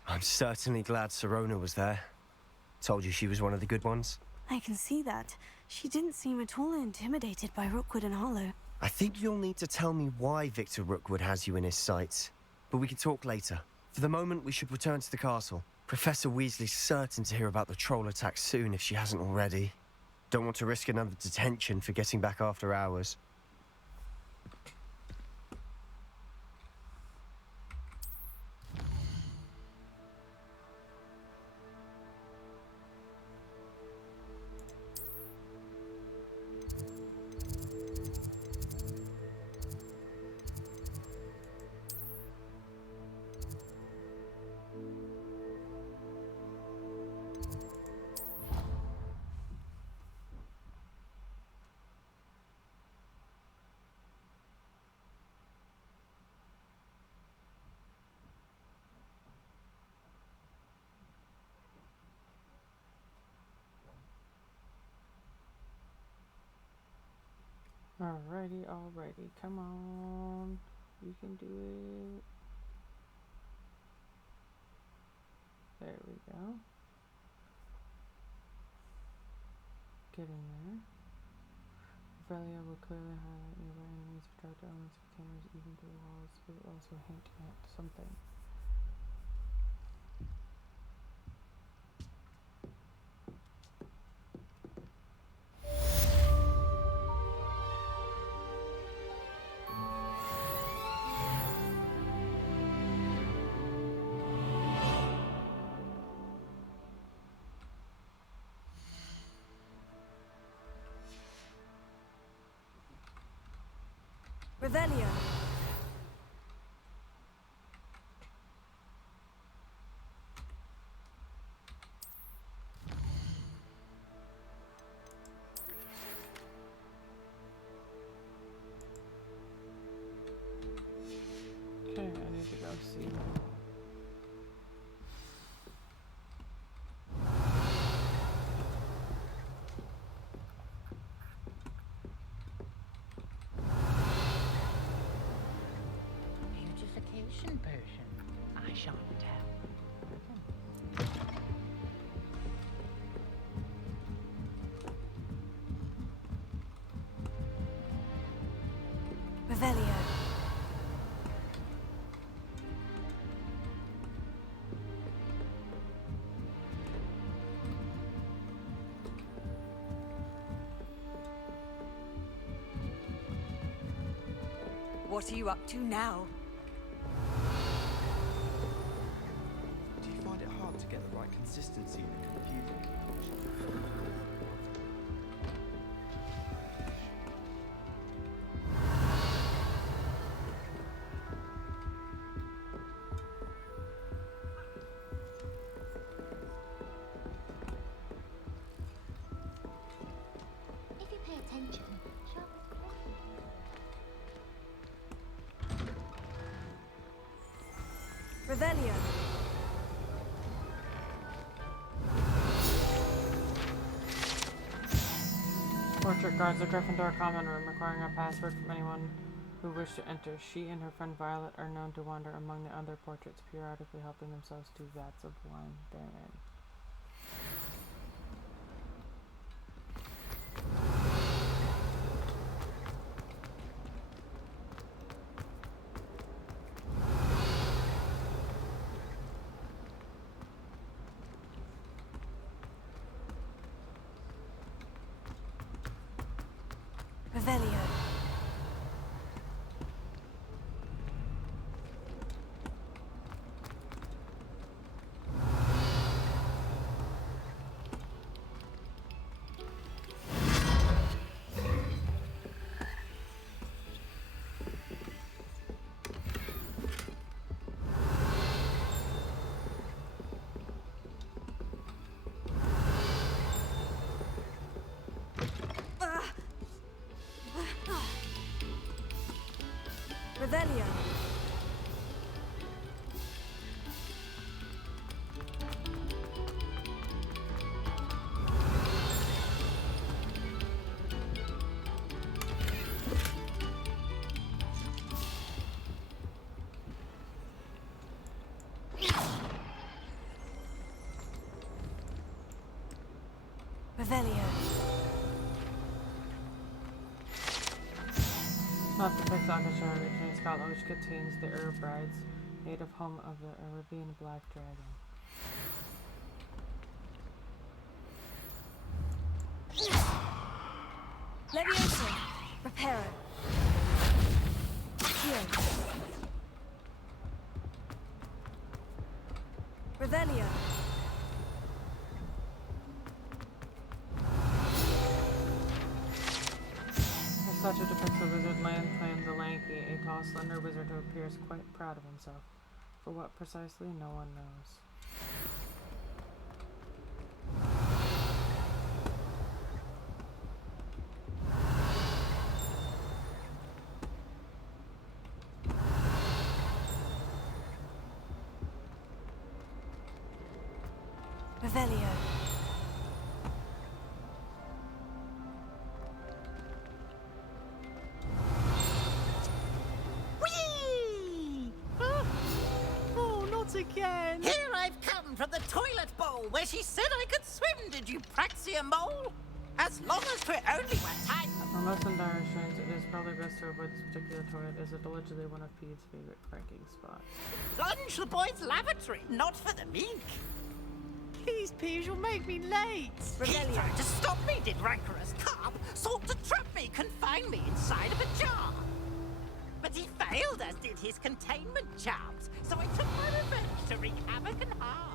I'm certainly glad Sirona was there. Told you she was one of the good ones. I can see that. She didn't seem at all intimidated by Rookwood and Harlow. I think you'll need to tell me why Victor Rookwood has you in his sights. But we can talk later. For the moment, we should return to the castle. Professor Weasley's certain to hear about the troll attack soon if she hasn't already. Don't want to risk another detention for getting back after hours. Alrighty, come on. You can do it. There we go. Getting there. Revelio will clearly highlight nearby enemies, project elements of cameras, even to the walls. It will also hint at something. Revelio. potion. I shan't tell. Revelio. What are you up to now? Do you find it hard to get the right consistency in the computer? If you pay attention, sharp as a clay. Revelio. Portrait guards the Gryffindor common room, requiring a password from anyone who wished to enter. She and her friend Violet are known to wander among the other portraits, periodically helping themselves to vats of wine therein. Revelio. Revelio. Revelio. Not the fifth Lancashire originates Scotland, which contains the Brides, native home of the Arabian Black Dragon. Leviosa. Reparo. Here. Revelio. As such, it depicts the wizard Claim the Lanky, a tall, slender wizard who appears quite proud of himself. For what precisely, no one knows. Revelio. Whee! Oh, not again! Here I've come from the toilet bowl where she said I could swim, did you praxia mole? As long as 'twere only one time. For most in dire straits, it is probably best to avoid this particular toilet, as it's allegedly one of Pete's favorite pranking spots. Plunge the boys' lavatory, not for the meek. Please, Piers, you'll make me late. He tried to stop me, did rancorous carp. Sought to trap me, confine me inside of a jar. But he failed, as did his containment charms. So I took my revenge to wreak havoc and harm.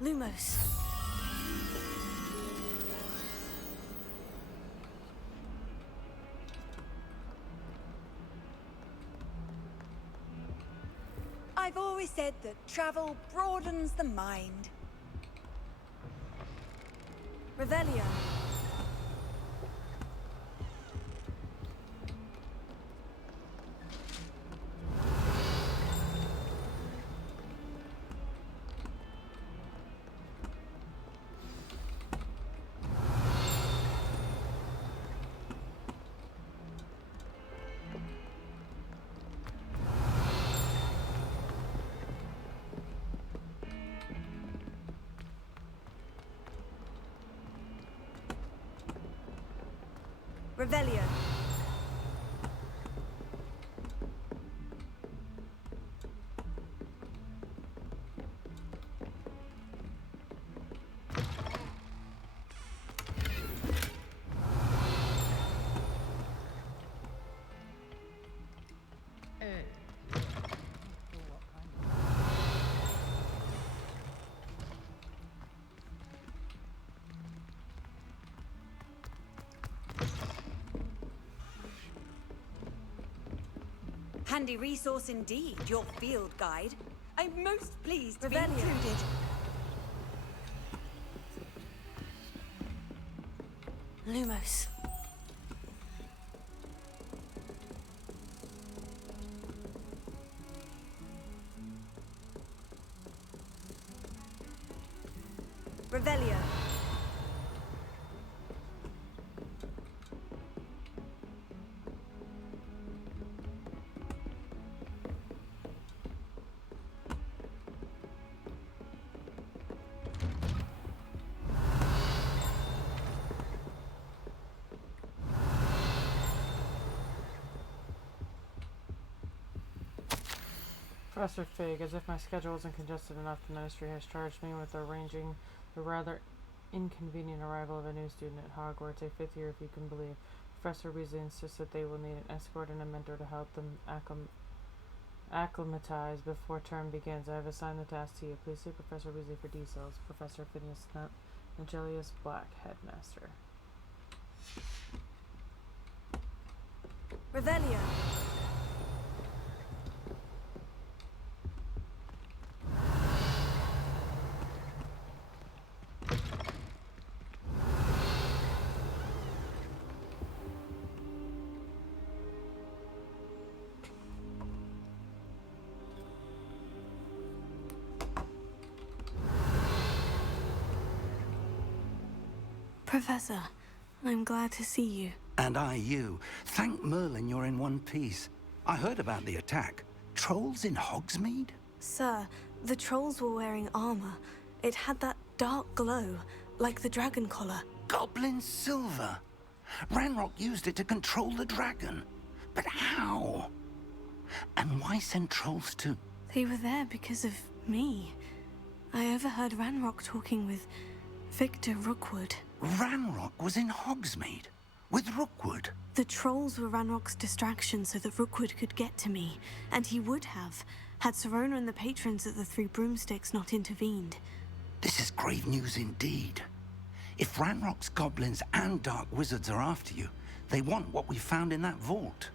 Lumos. I've always said that travel broadens the mind. Revelio. Revelio. Handy resource indeed, your field guide. I'm most pleased to be included. Lumos. Revelio. Professor Fig, as if my schedule wasn't congested enough, the ministry has charged me with arranging the rather inconvenient arrival of a new student at Hogwarts, a 5th year if you can believe. Professor Weasley insists that they will need an escort and a mentor to help them acclimatize before term begins. I have assigned the task to you. Please see Professor Weasley for details. Professor Phineas Snap, Angelius Black, Headmaster. Revelio. Professor, I'm glad to see you. And I you. Thank Merlin you're in one piece. I heard about the attack. Trolls in Hogsmeade? Sir, the trolls were wearing armor. It had that dark glow, like the dragon collar. Goblin silver. Ranrock used it to control the dragon. But how? And why send trolls too? They were there because of me. I overheard Ranrock talking with Victor Rookwood. Ranrock was in Hogsmeade? With Rookwood? The trolls were Ranrock's distraction so that Rookwood could get to me. And he would have, had Serona and the patrons at the Three Broomsticks not intervened. This is grave news indeed. If Ranrock's goblins and dark wizards are after you, they want what we found in that vault.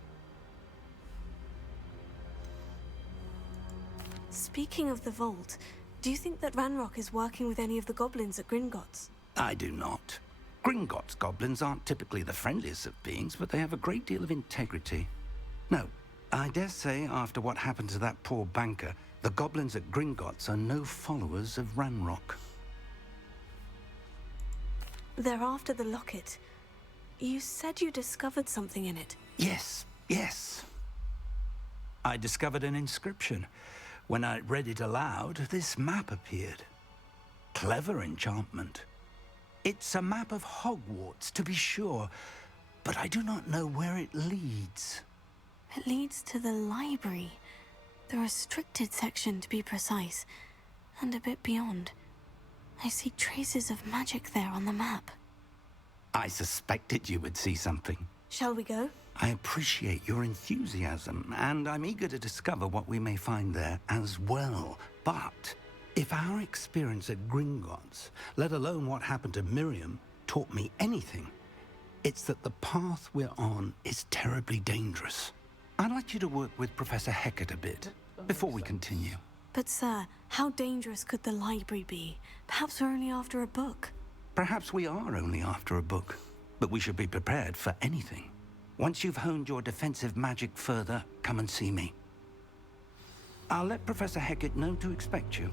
Speaking of the vault, do you think that Ranrock is working with any of the goblins at Gringotts? I do not. Gringotts goblins aren't typically the friendliest of beings, but they have a great deal of integrity. No, I dare say after what happened to that poor banker, the goblins at Gringotts are no followers of Ranrock. They're after the locket. You said you discovered something in it. Yes. I discovered an inscription. When I read it aloud, this map appeared. Clever enchantment. It's a map of Hogwarts, to be sure, but I do not know where it leads. It leads to the library. The restricted section, to be precise, and a bit beyond. I see traces of magic there on the map. I suspected you would see something. Shall we go? I appreciate your enthusiasm, and I'm eager to discover what we may find there as well. But if our experience at Gringotts, let alone what happened to Miriam, taught me anything, it's that the path we're on is terribly dangerous. I'd like you to work with Professor Hecat a bit before we continue. But sir, how dangerous could the library be? Perhaps we're only after a book. Perhaps we are only after a book, but we should be prepared for anything. Once you've honed your defensive magic further, come and see me. I'll let Professor Hecat know to expect you.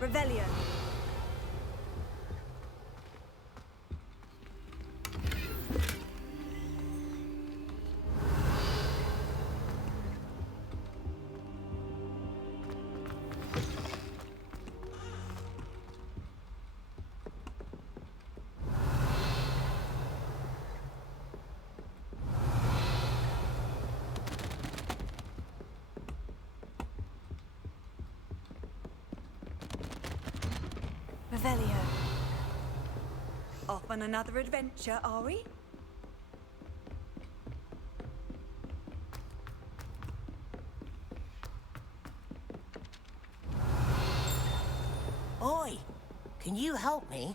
Revelio. Revelio. Off on another adventure, are we? Oi, can you help me?